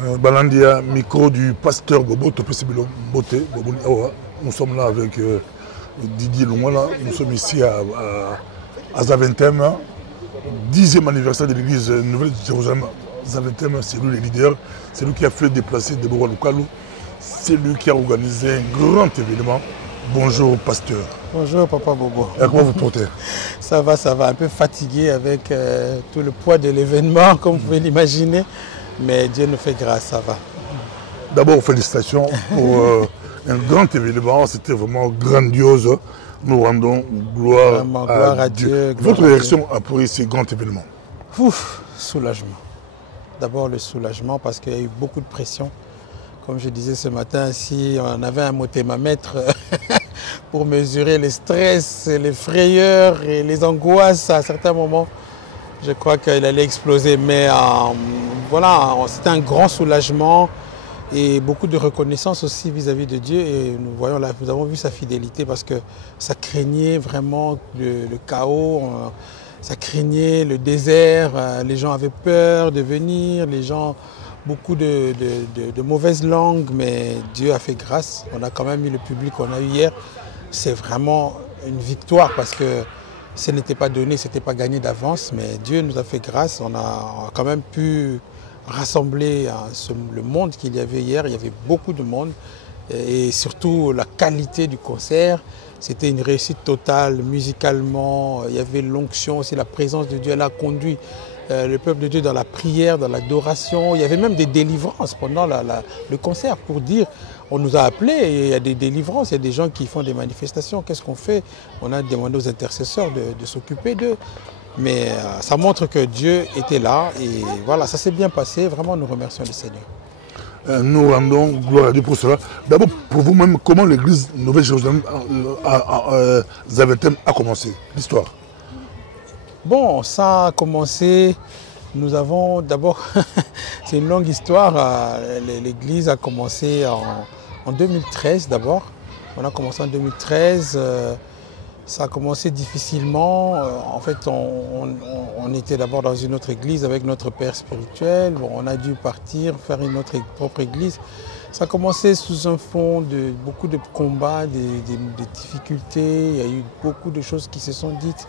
Balandia, micro du pasteur Bobo Topesibilo Bote. Nous sommes là avec Didier Longwala. Nous sommes ici à Zaventem, 10e anniversaire de l'église Nouvelle-Jérusalem. Zaventem, c'est lui le leader, c'est lui qui a fait déplacer Deborah Lukalu, c'est lui qui a organisé un grand événement. Bonjour pasteur. Bonjour papa Bobo. Et comment vous portez? Ça va, un peu fatigué avec tout le poids de l'événement, comme vous pouvez l'imaginer. Mais Dieu nous fait grâce, ça va. D'abord, félicitations pour un grand événement. C'était vraiment grandiose. Nous rendons gloire à Dieu. Votre réaction après ce grand événement? Ouf, soulagement. D'abord le soulagement parce qu'il y a eu beaucoup de pression. Comme je disais ce matin, si on avait un mothémamètre pour mesurer les stress, les frayeurs et les angoisses à certains moments, je crois qu'il allait exploser. Mais voilà, c'était un grand soulagement et beaucoup de reconnaissance aussi vis-à-vis de Dieu. Et nous avons vu sa fidélité parce que ça craignait vraiment le chaos, ça craignait le désert, les gens avaient peur de venir, beaucoup de mauvaises langues, mais Dieu a fait grâce. On a quand même eu le public qu'on a eu hier. C'est vraiment une victoire parce que ce n'était pas donné, ce n'était pas gagné d'avance, mais Dieu nous a fait grâce. On a quand même pu rassembler le monde qu'il y avait hier. Il y avait beaucoup de monde et surtout la qualité du concert. C'était une réussite totale musicalement. Il y avait l'onction aussi, la présence de Dieu. Elle a conduit le peuple de Dieu dans la prière, dans l'adoration. Il y avait même des délivrances pendant le concert pour dire, on nous a appelés et il y a des délivrances, il y a des gens qui font des manifestations. Qu'est-ce qu'on fait? On a demandé aux intercesseurs de s'occuper d'eux. Mais ça montre que Dieu était là et voilà, ça s'est bien passé. Vraiment, nous remercions le Seigneur. Nous rendons gloire à Dieu pour cela. D'abord, pour vous-même, comment l'église Nouvelle-Jérusalem Zaventem a commencé, l'histoire? Bon, ça a commencé, nous avons d'abord, c'est une longue histoire, l'église a commencé en 2013 d'abord. On a commencé en 2013, ça a commencé difficilement. En fait, on était d'abord dans une autre église avec notre père spirituel. Bon, on a dû partir, faire notre propre église. Ça a commencé sous un fond de beaucoup de combats, des difficultés. Il y a eu beaucoup de choses qui se sont dites.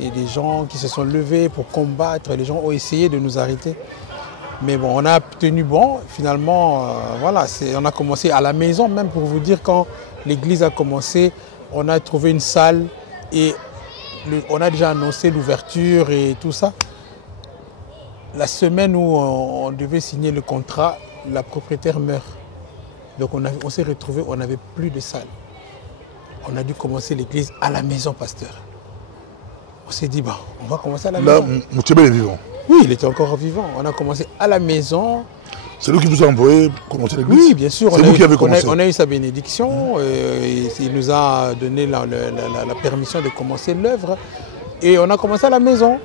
Et des gens qui se sont levés pour combattre. Les gens ont essayé de nous arrêter. Mais bon, on a tenu bon. Finalement, voilà, on a commencé à la maison, même pour vous dire, quand l'église a commencé, on a trouvé une salle et on a déjà annoncé l'ouverture et tout ça. La semaine où on devait signer le contrat, la propriétaire meurt. Donc on s'est retrouvés, on n'avait plus de salle. On a dû commencer l'église à la maison, pasteur. On s'est dit, bah, on va commencer à la maison. Là, Moutébé est vivant. Oui, il était encore vivant. On a commencé à la maison. C'est lui qui vous a envoyé commencer l'église? Oui, bien sûr. C'est vous qui avez commencé. On a eu sa bénédiction. Il nous a donné la permission de commencer l'œuvre. Et on a commencé à la maison.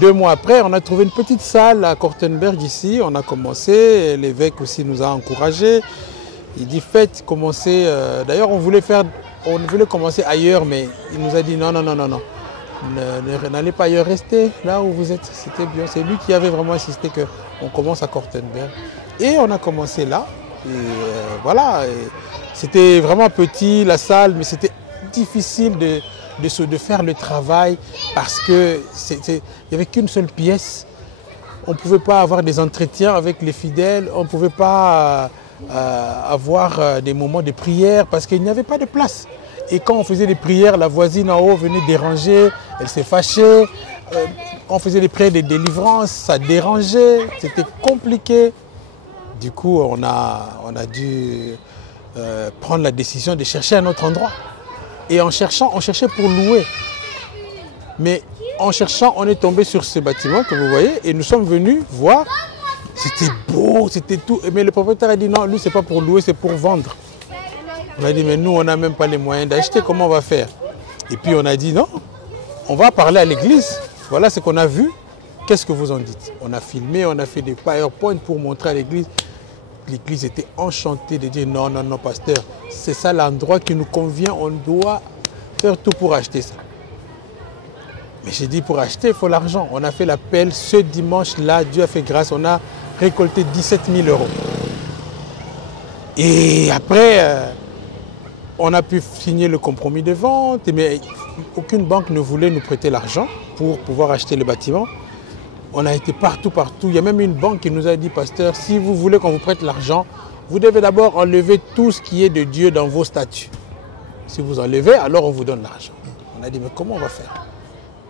2 mois après, on a trouvé une petite salle à Kortenberg ici. On a commencé. L'évêque aussi nous a encouragés. Il dit, faites, commencez. D'ailleurs, on voulait commencer ailleurs, mais il nous a dit non. N'allez pas ailleurs, restez là où vous êtes. C'était bien. C'est lui qui avait vraiment insisté qu'on commence à Kortenberg. Et on a commencé là. Et voilà. C'était vraiment petit, la salle, mais c'était difficile de faire le travail parce qu'il n'y avait qu'une seule pièce. On ne pouvait pas avoir des entretiens avec les fidèles. On ne pouvait pas avoir des moments de prière parce qu'il n'y avait pas de place. Et quand on faisait des prières, la voisine en haut venait déranger, elle s'est fâchée. Quand on faisait des prières de délivrance, ça dérangeait, c'était compliqué. Du coup, on a dû prendre la décision de chercher un autre endroit. Et en cherchant, on cherchait pour louer. Mais en cherchant, on est tombé sur ce bâtiment que vous voyez et nous sommes venus voir. C'était beau, c'était tout. Mais le propriétaire a dit non, lui, ce n'est pas pour louer, c'est pour vendre. On a dit, mais nous, on n'a même pas les moyens d'acheter, comment on va faire? Et puis on a dit, non, on va parler à l'église. Voilà ce qu'on a vu. Qu'est-ce que vous en dites? On a filmé, on a fait des PowerPoint pour montrer à l'église. L'église était enchantée de dire, non, pasteur, c'est ça l'endroit qui nous convient, on doit faire tout pour acheter ça. Mais j'ai dit, pour acheter, il faut l'argent. On a fait l'appel ce dimanche-là, Dieu a fait grâce, on a récolté 17 000 euros. Et après, on a pu signer le compromis de vente, mais aucune banque ne voulait nous prêter l'argent pour pouvoir acheter le bâtiment. On a été partout. Il y a même une banque qui nous a dit, pasteur, si vous voulez qu'on vous prête l'argent, vous devez d'abord enlever tout ce qui est de Dieu dans vos statuts. Si vous enlevez, alors on vous donne l'argent. On a dit, mais comment on va faire?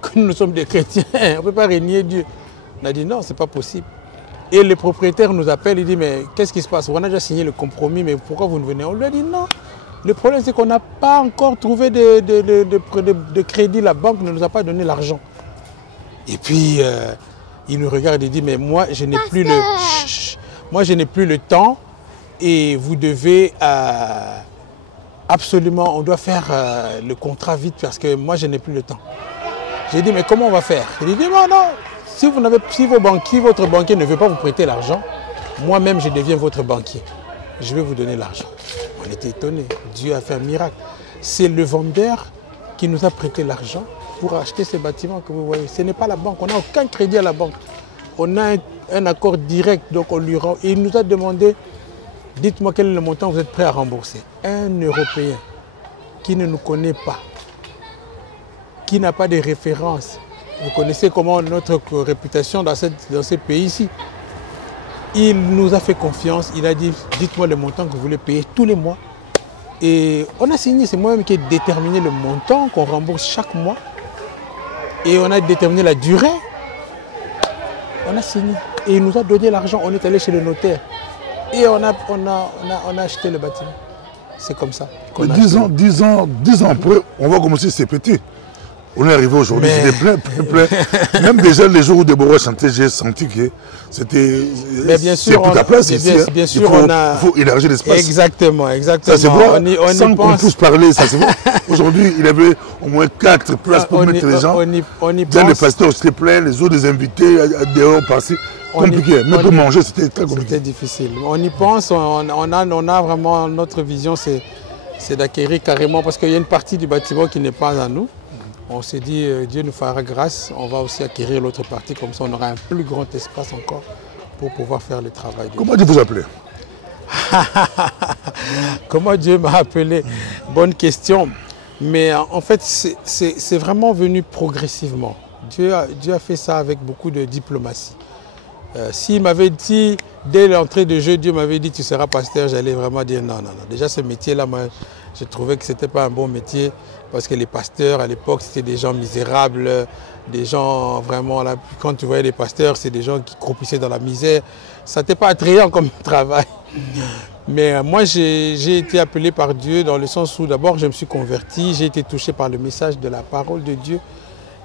Comme nous sommes des chrétiens, on ne peut pas régner Dieu. On a dit, non, ce n'est pas possible. Et le propriétaire nous appelle, il dit, mais qu'est-ce qui se passe? On a déjà signé le compromis, mais pourquoi vous ne venez? On lui a dit, non. Le problème, c'est qu'on n'a pas encore trouvé de crédit. La banque ne nous a pas donné l'argent. Et puis, il nous regarde et dit, mais moi, je n'ai plus le temps et vous devez absolument, on doit faire le contrat vite parce que moi, je n'ai plus le temps. J'ai dit, mais comment on va faire? Il dit, non, si votre banquier ne veut pas vous prêter l'argent, moi-même, je deviens votre banquier. Je vais vous donner l'argent. On était étonnés. Dieu a fait un miracle. C'est le vendeur qui nous a prêté l'argent pour acheter ces bâtiments que vous voyez. Ce n'est pas la banque. On n'a aucun crédit à la banque. On a un accord direct. Donc on lui rend. Et il nous a demandé, dites-moi quel est le montant que vous êtes prêt à rembourser. Un Européen qui ne nous connaît pas, qui n'a pas de référence. Vous connaissez comment notre réputation dans ces pays-ci. Il nous a fait confiance, il a dit, dites-moi le montant que vous voulez payer tous les mois. Et on a signé, c'est moi-même qui ai déterminé le montant qu'on rembourse chaque mois. Et on a déterminé la durée. On a signé. Et il nous a donné l'argent, on est allé chez le notaire. Et on a acheté le bâtiment. C'est comme ça. 10 ans après, on va commencer ces petits. On est arrivé aujourd'hui, c'était plein. Même déjà les jours où Déborah chantait, j'ai senti que c'était toute la place ici. Bien sûr, il faut élargir l'espace. Exactement. Ça se voit, sans qu'on puisse parler, ça se voit. Aujourd'hui, il y avait au moins 4 places pour mettre les gens. Dans les pasteurs, c'était plein, les autres des invités, dehors, passer. Compliqué, mais pour manger, c'était très compliqué. C'était difficile. On y pense, on a vraiment, notre vision, c'est d'acquérir carrément, parce qu'il y a une partie du bâtiment qui n'est pas à nous. On s'est dit, Dieu nous fera grâce, on va aussi acquérir l'autre partie, comme ça on aura un plus grand espace encore pour pouvoir faire le travail. Comment Dieu vous appelait? Comment Dieu m'a appelé? Bonne question. Mais en fait, c'est vraiment venu progressivement. Dieu a fait ça avec beaucoup de diplomatie. S'il m'avait dit, dès l'entrée de jeu, Dieu m'avait dit tu seras pasteur, j'allais vraiment dire non. Déjà ce métier-là, moi, je trouvais que ce n'était pas un bon métier parce que les pasteurs à l'époque, c'était des gens misérables, des gens vraiment, là, quand tu voyais les pasteurs, c'est des gens qui croupissaient dans la misère. Ça n'était pas attrayant comme travail. Mais moi, j'ai été appelé par Dieu dans le sens où d'abord je me suis converti, j'ai été touché par le message de la parole de Dieu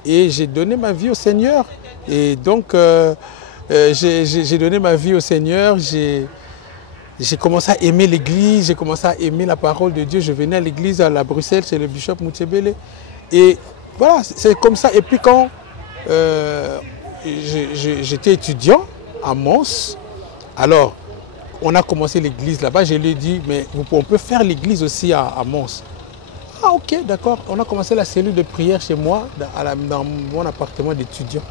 et j'ai donné ma vie au Seigneur. Et donc, j'ai donné ma vie au Seigneur, j'ai commencé à aimer l'église, j'ai commencé à aimer la parole de Dieu. Je venais à l'église à la Bruxelles, chez le bishop Moutchebele. Et voilà, c'est comme ça. Et puis quand j'étais étudiant à Mons, alors on a commencé l'église là-bas, je lui ai dit, mais on peut faire l'église aussi à Mons. Ah ok, d'accord. On a commencé la cellule de prière chez moi, dans mon appartement d'étudiant.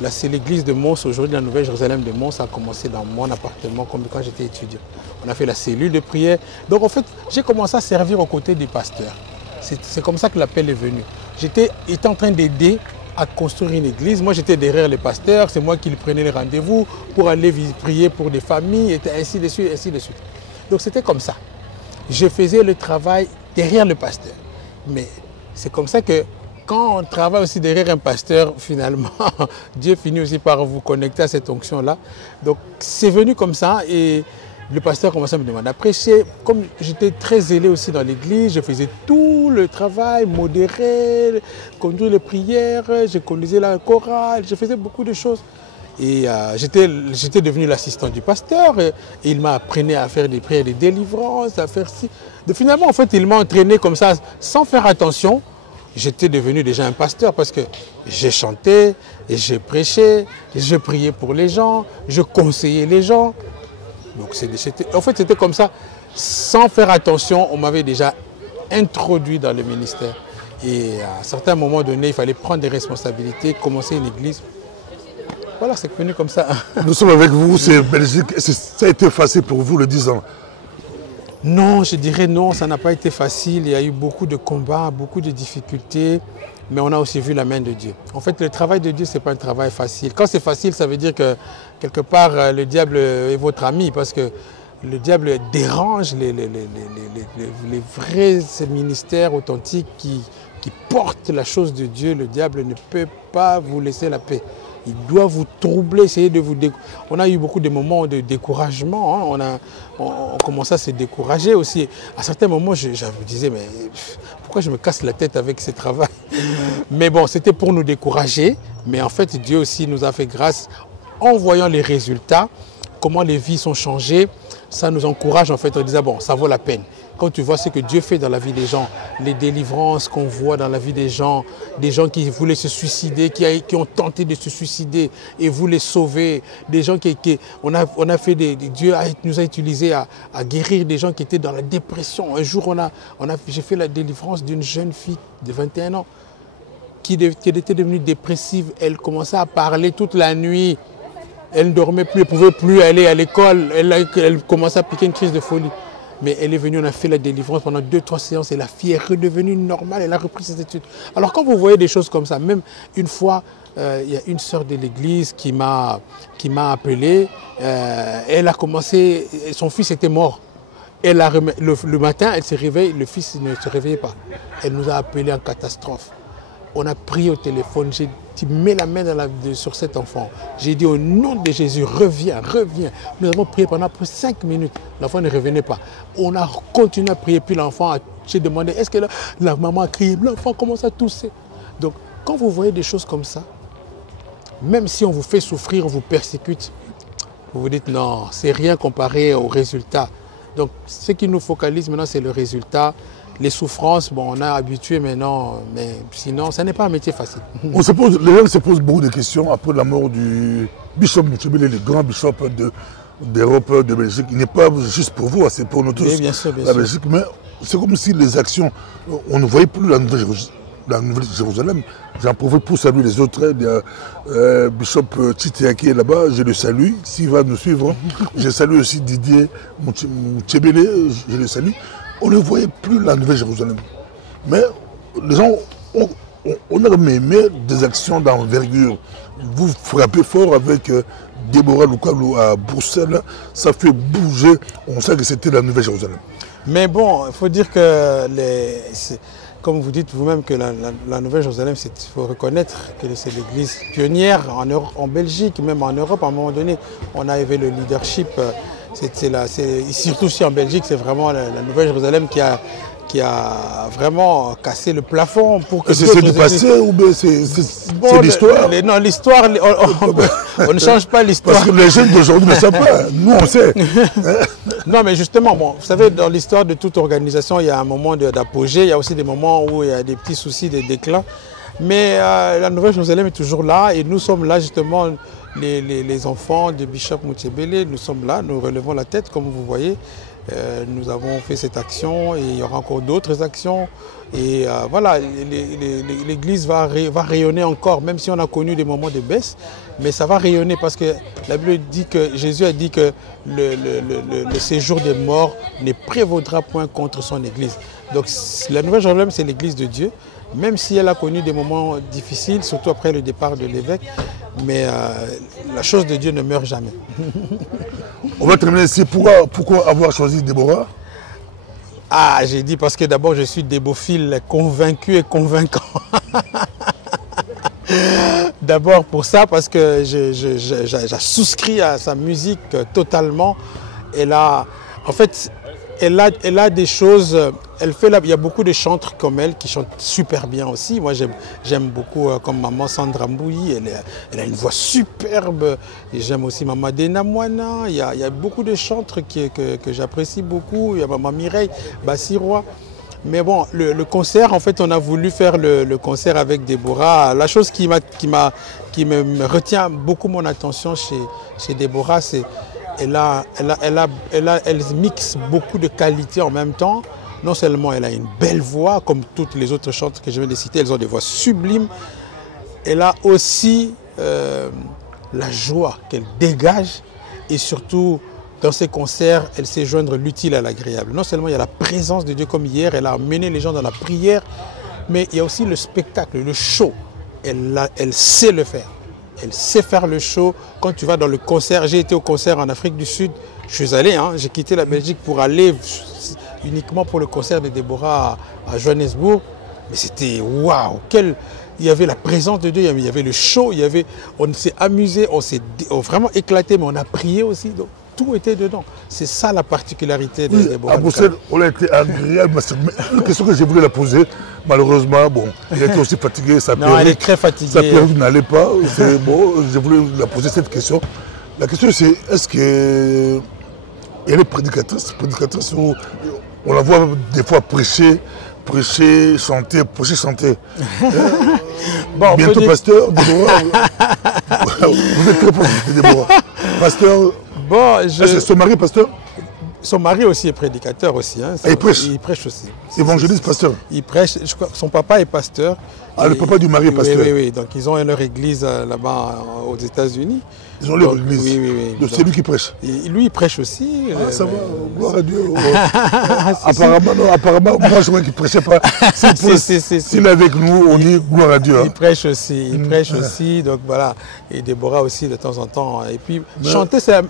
Là, c'est l'église de Mons, aujourd'hui la Nouvelle-Jérusalem de Mons a commencé dans mon appartement comme quand j'étais étudiant. On a fait la cellule de prière. Donc en fait, j'ai commencé à servir aux côtés du pasteur. C'est comme ça que l'appel est venu. J'étais en train d'aider à construire une église. Moi, j'étais derrière les pasteurs, c'est moi qui lui prenais les rendez-vous pour aller prier pour des familles, et ainsi de suite, ainsi de suite. Donc c'était comme ça. Je faisais le travail derrière le pasteur. Mais c'est comme ça que quand on travaille aussi derrière un pasteur, finalement, Dieu finit aussi par vous connecter à cette onction-là. Donc c'est venu comme ça et le pasteur commençait à me demander à prêcher. Comme j'étais très zélé aussi dans l'église, je faisais tout le travail, modérer, conduire les prières, je conduisais la chorale, je faisais beaucoup de choses. Et j'étais devenu l'assistant du pasteur et il m'a appris à faire des prières de délivrance, à faire ci. Donc, finalement, en fait, il m'a entraîné comme ça, sans faire attention. J'étais devenu déjà un pasteur parce que j'ai chanté, et j'ai prêché, je priais pour les gens, je conseillais les gens. Donc en fait, c'était comme ça. Sans faire attention, on m'avait déjà introduit dans le ministère. Et à certains moments donnés, il fallait prendre des responsabilités, commencer une église. voilà, c'est venu comme ça. Nous sommes avec vous, c'est Belgique. Ça a été facile pour vous le 10 ans? Non, je dirais non, ça n'a pas été facile. Il y a eu beaucoup de combats, beaucoup de difficultés, mais on a aussi vu la main de Dieu. En fait, le travail de Dieu, ce n'est pas un travail facile. Quand c'est facile, ça veut dire que quelque part, le diable est votre ami, parce que le diable dérange les vrais ministères authentiques qui portent la chose de Dieu. Le diable ne peut pas vous laisser la paix. Il doit vous troubler, essayer de vous décourager. On a eu beaucoup de moments de découragement. Hein. On commençait à se décourager aussi. À certains moments, je me disais, mais pourquoi je me casse la tête avec ce travail? Mais bon, c'était pour nous décourager. Mais en fait, Dieu aussi nous a fait grâce en voyant les résultats, comment les vies sont changées. Ça nous encourage en fait en disant, bon, ça vaut la peine. Quand tu vois ce que Dieu fait dans la vie des gens, les délivrances qu'on voit dans la vie des gens qui voulaient se suicider, qui ont tenté de se suicider et voulaient sauver, des gens on a fait Dieu nous a utilisés à guérir des gens qui étaient dans la dépression. Un jour, j'ai fait la délivrance d'une jeune fille de 21 ans qui était devenue dépressive. Elle commençait à parler toute la nuit. Elle ne dormait plus, elle ne pouvait plus aller à l'école. Elle commençait à piquer une crise de folie. Mais elle est venue, on a fait la délivrance pendant 2-3 séances et la fille est redevenue normale, elle a repris ses études. Alors quand vous voyez des choses comme ça, même une fois, il y a une sœur de l'église qui m'a appelé, elle a commencé, son fils était mort. Le matin, elle se réveille, le fils ne se réveillait pas. Elle nous a appelé en catastrophe. On a prié au téléphone, j'ai dit, mets la main sur cet enfant. J'ai dit, au nom de Jésus, reviens, reviens. Nous avons prié pendant 5 minutes. L'enfant ne revenait pas. On a continué à prier, puis l'enfant, j'ai demandé, est-ce que la maman a crié? L'enfant commence à tousser. Donc, quand vous voyez des choses comme ça, même si on vous fait souffrir, on vous persécute, vous vous dites, non, c'est rien comparé aux résultats. Donc, ce qui nous focalise maintenant, c'est le résultat. Les souffrances, bon, on a habitué maintenant, mais sinon, ça n'est pas un métier facile. Les gens se posent beaucoup de questions après la mort du bishop Moutchébélé, le grand bishop d'Europe, de Belgique. Il n'est pas juste pour vous, c'est pour nous tous, oui, bien sûr, la Belgique. Mais c'est comme si les actions, on ne voyait plus la Nouvelle Jérusalem. J'en profite pour saluer les autres. Il y a bishop Titiaki qui est là-bas, je le salue, s'il va nous suivre. Je salue aussi Didier Moutchébélé, je le salue. On ne voyait plus la Nouvelle Jérusalem. Mais les gens, on a aimé des actions d'envergure. Vous frappez fort avec Déborah Lukalu à Bruxelles. Ça fait bouger. On sait que c'était la Nouvelle Jérusalem. Mais bon, il faut dire que, comme vous dites vous-même, que la Nouvelle Jérusalem, il faut reconnaître que c'est l'église pionnière en Belgique, même en Europe. À un moment donné, on a élevé le leadership. Surtout ici en Belgique, c'est vraiment la Nouvelle Jérusalem qui a vraiment cassé le plafond pour que c'est du passé ou bien c'est l'histoire? Non, l'histoire, on ne change pas l'histoire. Parce que les jeunes d'aujourd'hui ne savent pas, nous on sait. Non, mais justement, bon, vous savez, dans l'histoire de toute organisation, il y a un moment d'apogée, il y a aussi des moments où il y a des petits soucis, des déclins. Mais la Nouvelle Jérusalem est toujours là et nous sommes là justement, les enfants de Bishop Moutchébélé, nous sommes là, nous relevons la tête comme vous voyez. Nous avons fait cette action et il y aura encore d'autres actions. Et voilà, l'église va rayonner encore, même si on a connu des moments de baisse, mais ça va rayonner parce que la Bible dit que Jésus a dit que le séjour des morts ne prévaudra point contre son église. Donc la Nouvelle Jérusalem, c'est l'église de Dieu, même si elle a connu des moments difficiles, surtout après le départ de l'évêque, mais la chose de Dieu ne meurt jamais. On va terminer ici. Pourquoi avoir choisi Déborah? Ah, j'ai dit parce que d'abord je suis débophile convaincu et convaincant. D'abord pour ça, parce que j'ai souscrit à sa musique totalement. Elle a des choses, il y a beaucoup de chantres comme elle qui chantent super bien aussi. Moi j'aime beaucoup comme maman Sandra Mbouyi, elle a une voix superbe. J'aime aussi maman Dena Moana, il y a beaucoup de chantres que j'apprécie beaucoup. Il y a maman Mireille Bassirois. Mais bon, le concert, en fait, on a voulu faire le concert avec Déborah. La chose qui me retient beaucoup mon attention chez Déborah, c'est elle mixe beaucoup de qualités en même temps. Non seulement elle a une belle voix, comme toutes les autres chantres que je viens de citer, elles ont des voix sublimes. Elle a aussi la joie qu'elle dégage et surtout dans ses concerts, elle sait joindre l'utile à l'agréable. Non seulement il y a la présence de Dieu comme hier, elle a amené les gens dans la prière, mais il y a aussi le spectacle, le show. Elle sait le faire. Elle sait faire le show. Quand tu vas dans le concert, j'ai été au concert en Afrique du Sud, je suis allé, hein, j'ai quitté la Belgique pour aller uniquement pour le concert de Déborah à Johannesburg. Mais c'était waouh, il y avait la présence de Dieu, il y avait le show, on s'est amusé, on s'est vraiment éclaté, mais on a prié aussi. Donc, tout était dedans. C'est ça la particularité de Déborah. À Bruxelles, on a été agréable. Une question que je voulais la poser, malheureusement, bon, elle était aussi fatiguée. Non, elle est très fatiguée. Sa perruque n'allait pas. Bon, je voulais la poser cette question. La question c'est, est-ce qu'elle est prédicatrice où on la voit des fois prêcher, chanter. Bon, bientôt pasteur, Déborah. Vous êtes très proche de Déborah. Pasteur. Bon, C'est son mari pasteur? Son mari aussi est prédicateur aussi. Hein. Il prêche? Il prêche aussi. Évangéliste, pasteur? Il prêche. Je crois, son papa est pasteur. Ah, le papa du mari est pasteur? Oui. Donc ils ont leur église là-bas aux États-Unis. Ils ont leur église. Oui. Donc c'est lui qui prêche. Et lui, il prêche aussi. Ah, ça va, gloire à Dieu. Apparemment, moi je vois qu'il ne prêchait pas. S'il est avec nous, on dit gloire à Dieu. Il prêche aussi, aussi. Donc voilà. Et Déborah aussi de temps en temps. Et puis chanter, c'est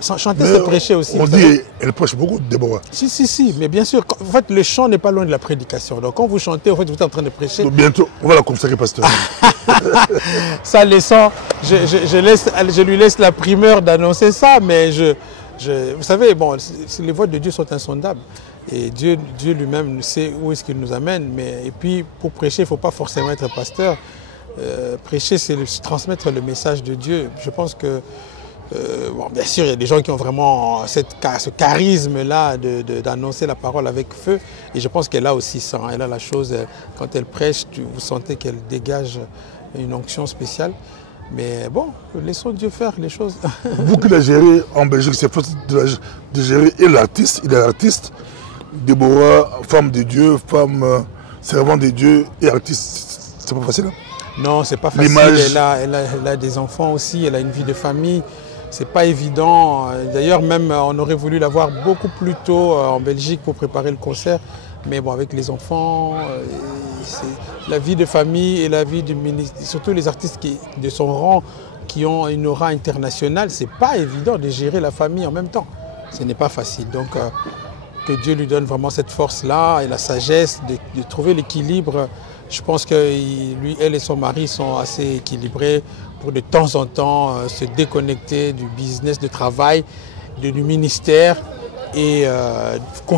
prêcher aussi. On dit, elle prêche beaucoup, Déborah. Si. Mais bien sûr, en fait, le chant n'est pas loin de la prédication. Donc quand vous chantez, en fait, vous êtes en train de prêcher. Donc, bientôt, on va la consacrer, pasteur. Ça laissant, je lui laisse la primeur d'annoncer ça, mais vous savez, bon, les voies de Dieu sont insondables. Et Dieu lui-même sait où est-ce qu'il nous amène. Et puis, pour prêcher, il ne faut pas forcément être pasteur. Prêcher, c'est transmettre le message de Dieu. Je pense que, bon, bien sûr, il y a des gens qui ont vraiment ce charisme-là d'annoncer la parole avec feu. Et je pense qu'elle a aussi ça. Elle a la chose, quand elle prêche, vous sentez qu'elle dégage une onction spéciale. Mais bon, laissons Dieu faire les choses. Vous qui l'avez géré en Belgique, c'est facile de gérer et l'artiste, il est l'artiste. Déborah, femme de Dieu, femme servant de Dieu et artiste. C'est pas facile, hein? Non, c'est pas facile. Elle a des enfants aussi, elle a une vie de famille. C'est pas évident. D'ailleurs, même on aurait voulu la voir beaucoup plus tôt en Belgique pour préparer le concert. Mais bon, avec les enfants, la vie de famille et la vie du ministre, surtout les artistes de son rang qui ont une aura internationale, c'est pas évident de gérer la famille en même temps. Ce n'est pas facile. Donc, que Dieu lui donne vraiment cette force-là et la sagesse de trouver l'équilibre. Je pense que elle et son mari sont assez équilibrés pour de temps en temps se déconnecter du business, du travail, du ministère et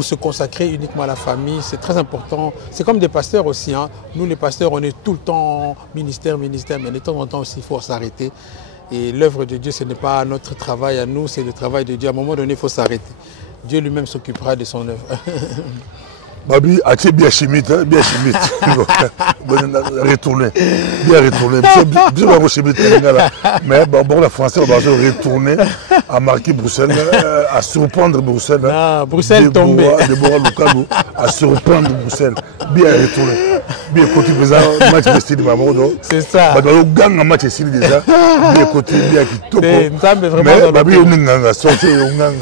se consacrer uniquement à la famille. C'est très important. C'est comme des pasteurs aussi. Hein. Nous, les pasteurs, on est tout le temps ministère, mais de temps en temps aussi, il faut s'arrêter. Et l'œuvre de Dieu, ce n'est pas notre travail à nous, c'est le travail de Dieu. À un moment donné, il faut s'arrêter. Dieu lui-même s'occupera de son œuvre. Babi, tu es bien chimite, hein? Bien chimite. Retourner. Bien retourner. Bien chimite. Mais bon, la Française, on va retourner à marquer Bruxelles, à surprendre Bruxelles. Non, Bruxelles tombée. Déborah Lukalu, à surprendre Bruxelles. Bien retourner. Bien côté présent, match de style Mamodo. C'est ça. Bah, dans le gang, un match de style déjà. Bien côté, bien qui topo. Mais Babi, on est un sorti, on est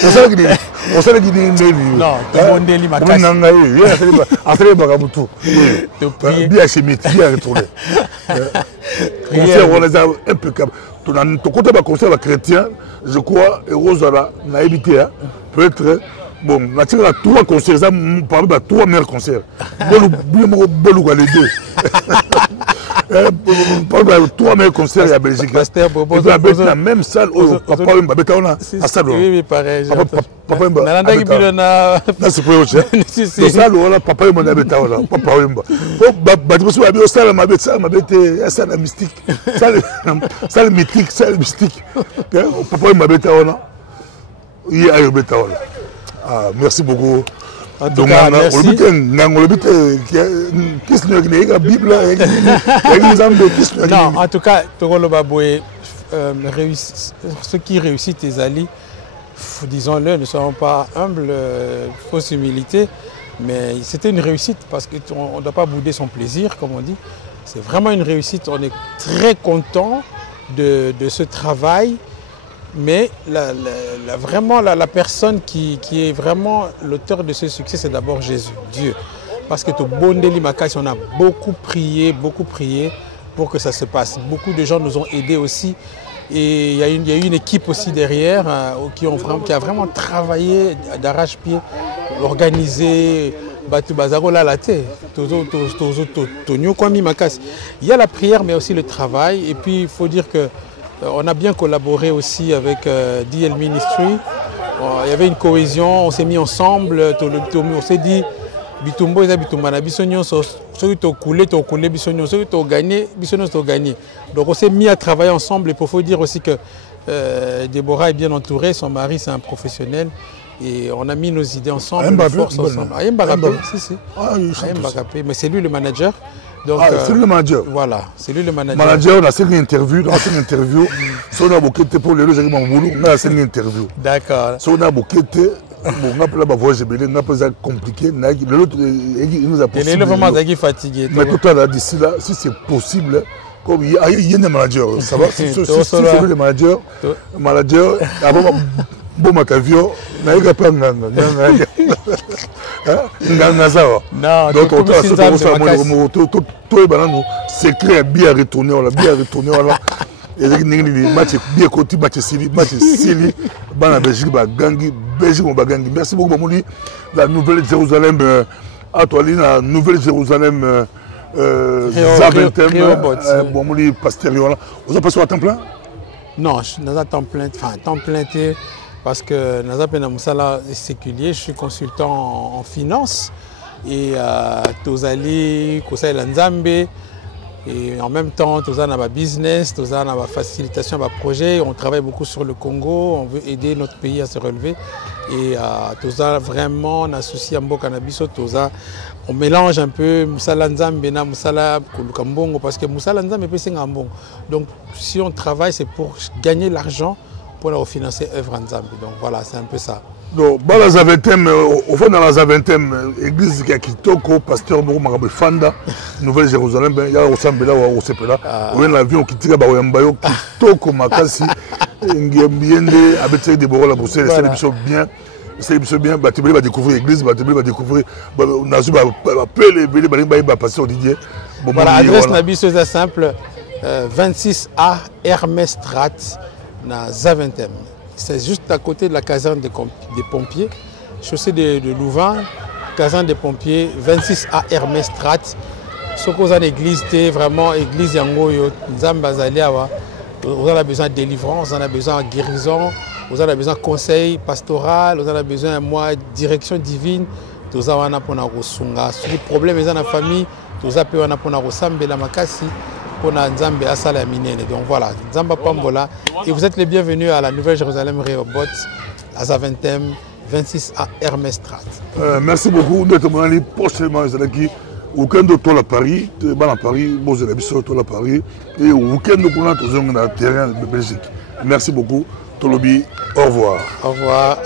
on sait qu'il est non, Tobondeli Makasi. Bien chimite, bien retourné. Concert, on les a impeccable. Ton côté de concert chrétien, je crois, et Rosala, n'a évité, peut-être. Bon, on a tiré à 3 concerts, parmi les 3 meilleurs concerts. Bolou, les 2. Parmi les 3 meilleurs concerts, il y a Belgique. Pasteur Bobo, la même salle où Papa Wimba, à salle. Oui, pareil. Papa Wimba. C'est pour eux. C'est ça, Papa Wimba, Papa Wimba. C'est mystique. C'est mythique, c'est mystique. Papa Wimba, il y a eu Ah, merci beaucoup. En tout cas, merci. Non, en tout cas, Togolo Baboué, ce qui réussit tes alliés, disons-le, ne soyons pas humbles, fausse humilité, mais c'était une réussite parce qu'on ne doit pas bouder son plaisir, comme on dit. C'est vraiment une réussite, on est très content de ce travail. Mais vraiment, la personne qui est vraiment l'auteur de ce succès, c'est d'abord Jésus, Dieu. Parce que Tobondeli Makassi, on a beaucoup prié pour que ça se passe. Beaucoup de gens nous ont aidés aussi. Et il y a eu une équipe aussi derrière qui a vraiment travaillé d'arrache-pied, organisé. Il y a la prière, mais aussi le travail. Et puis, il faut dire qu'on a bien collaboré aussi avec DL Ministry. Il y avait une cohésion, on s'est mis ensemble, on s'est dit, Bitumbo eza bitumba na biso nyonso soki tokule biso nyonso soki togagné biso nyonso togagné. Donc on s'est mis à travailler ensemble et pour faut dire aussi que Déborah est bien entourée, son mari c'est un professionnel et on a mis nos idées ensemble, nos forces ensemble. Mais c'est lui le manager. Donc, c'est lui le manager. Voilà, c'est lui le manager. Manager, on a fait une interview, si on a bouquet pour les loges, on a fait une interview. D'accord. Si on a bouquet, on a pas la voyage, on a pas compliqué. L'autre, il nous a poussé. Il est vraiment fatigué. Mais tout à l'heure, d'ici là, si c'est possible, comme il y a des managers, ça va, si c'est lui le manager, avant, bon, ma cavio, n'a pas donc on a secret bien retourné, on a bien retourné. Et les matchs bien côté, match Sili, la Belgique, Belgique. Merci beaucoup, Mamouli. La Nouvelle Jérusalem, à toi, la Nouvelle Jérusalem, Zaventem, Mamouli, Pasteur. Vous avez passé à temps plein? Non, je suis à temps plein, parce que Nazapena Moussala est séculier, je suis consultant en finance et Tozali, Kosai Lanzambe. Et en même temps, tout ça, on a un business, tout ça, on a une facilitation, un projet. On travaille beaucoup sur le Congo, on veut aider notre pays à se relever. Et tout ça, vraiment, on associe Ambo Cannabis, tout ça. On mélange un peu Moussala Nzambe, Moussala Kulukambongo, parce que Moussala Nzambe c'est Ngambongo. Donc, si on travaille, c'est pour gagner l'argent pour financer l'œuvre Nzambe. Donc voilà, c'est un peu ça. Donc, dans la Zaventem, au fond, dans la Zaventem, l'église qui a Kitoko, pasteur Mourou Fanda, Nouvelle Jérusalem, il y a Osambela ou Osepela. On a l'avion qui tire à Baoyambayo, Kitoko, Makassi, Nguembiende, avec Déborah la Broussée, les célébrations bien. C'est bien, tu vas découvrir l'église, tu vas découvrir. On a passer au Didier. Voilà, l'adresse Nabi, c'est simple 26A Hermès Strat, dans Zaventem. C'est juste à côté de la caserne des pompiers, chaussée de Louvain, caserne des pompiers, 26A Hermès Strat. Ce qu'on a l'église, c'est vraiment l'église Yangoyo, Nzambazaliawa. On a besoin de délivrance, on a besoin de guérison, on a besoin de conseil pastoral, on a besoin de direction divine. Tout ça, on a pour Sunga. Si les problèmes dans la famille, tout ça, on a pour Sambela Makassi. Donc voilà, Nzamba Pambola. Et vous êtes les bienvenus à la Nouvelle Jérusalem Rehoboth, à Zaventem, 26 à Hermès Strat. Merci beaucoup. Nous sommes prochainement au week-end de Paris, à Paris, à Paris, et au week-end de terrain de Belgique. Merci beaucoup. Tolobi, au revoir. Au revoir.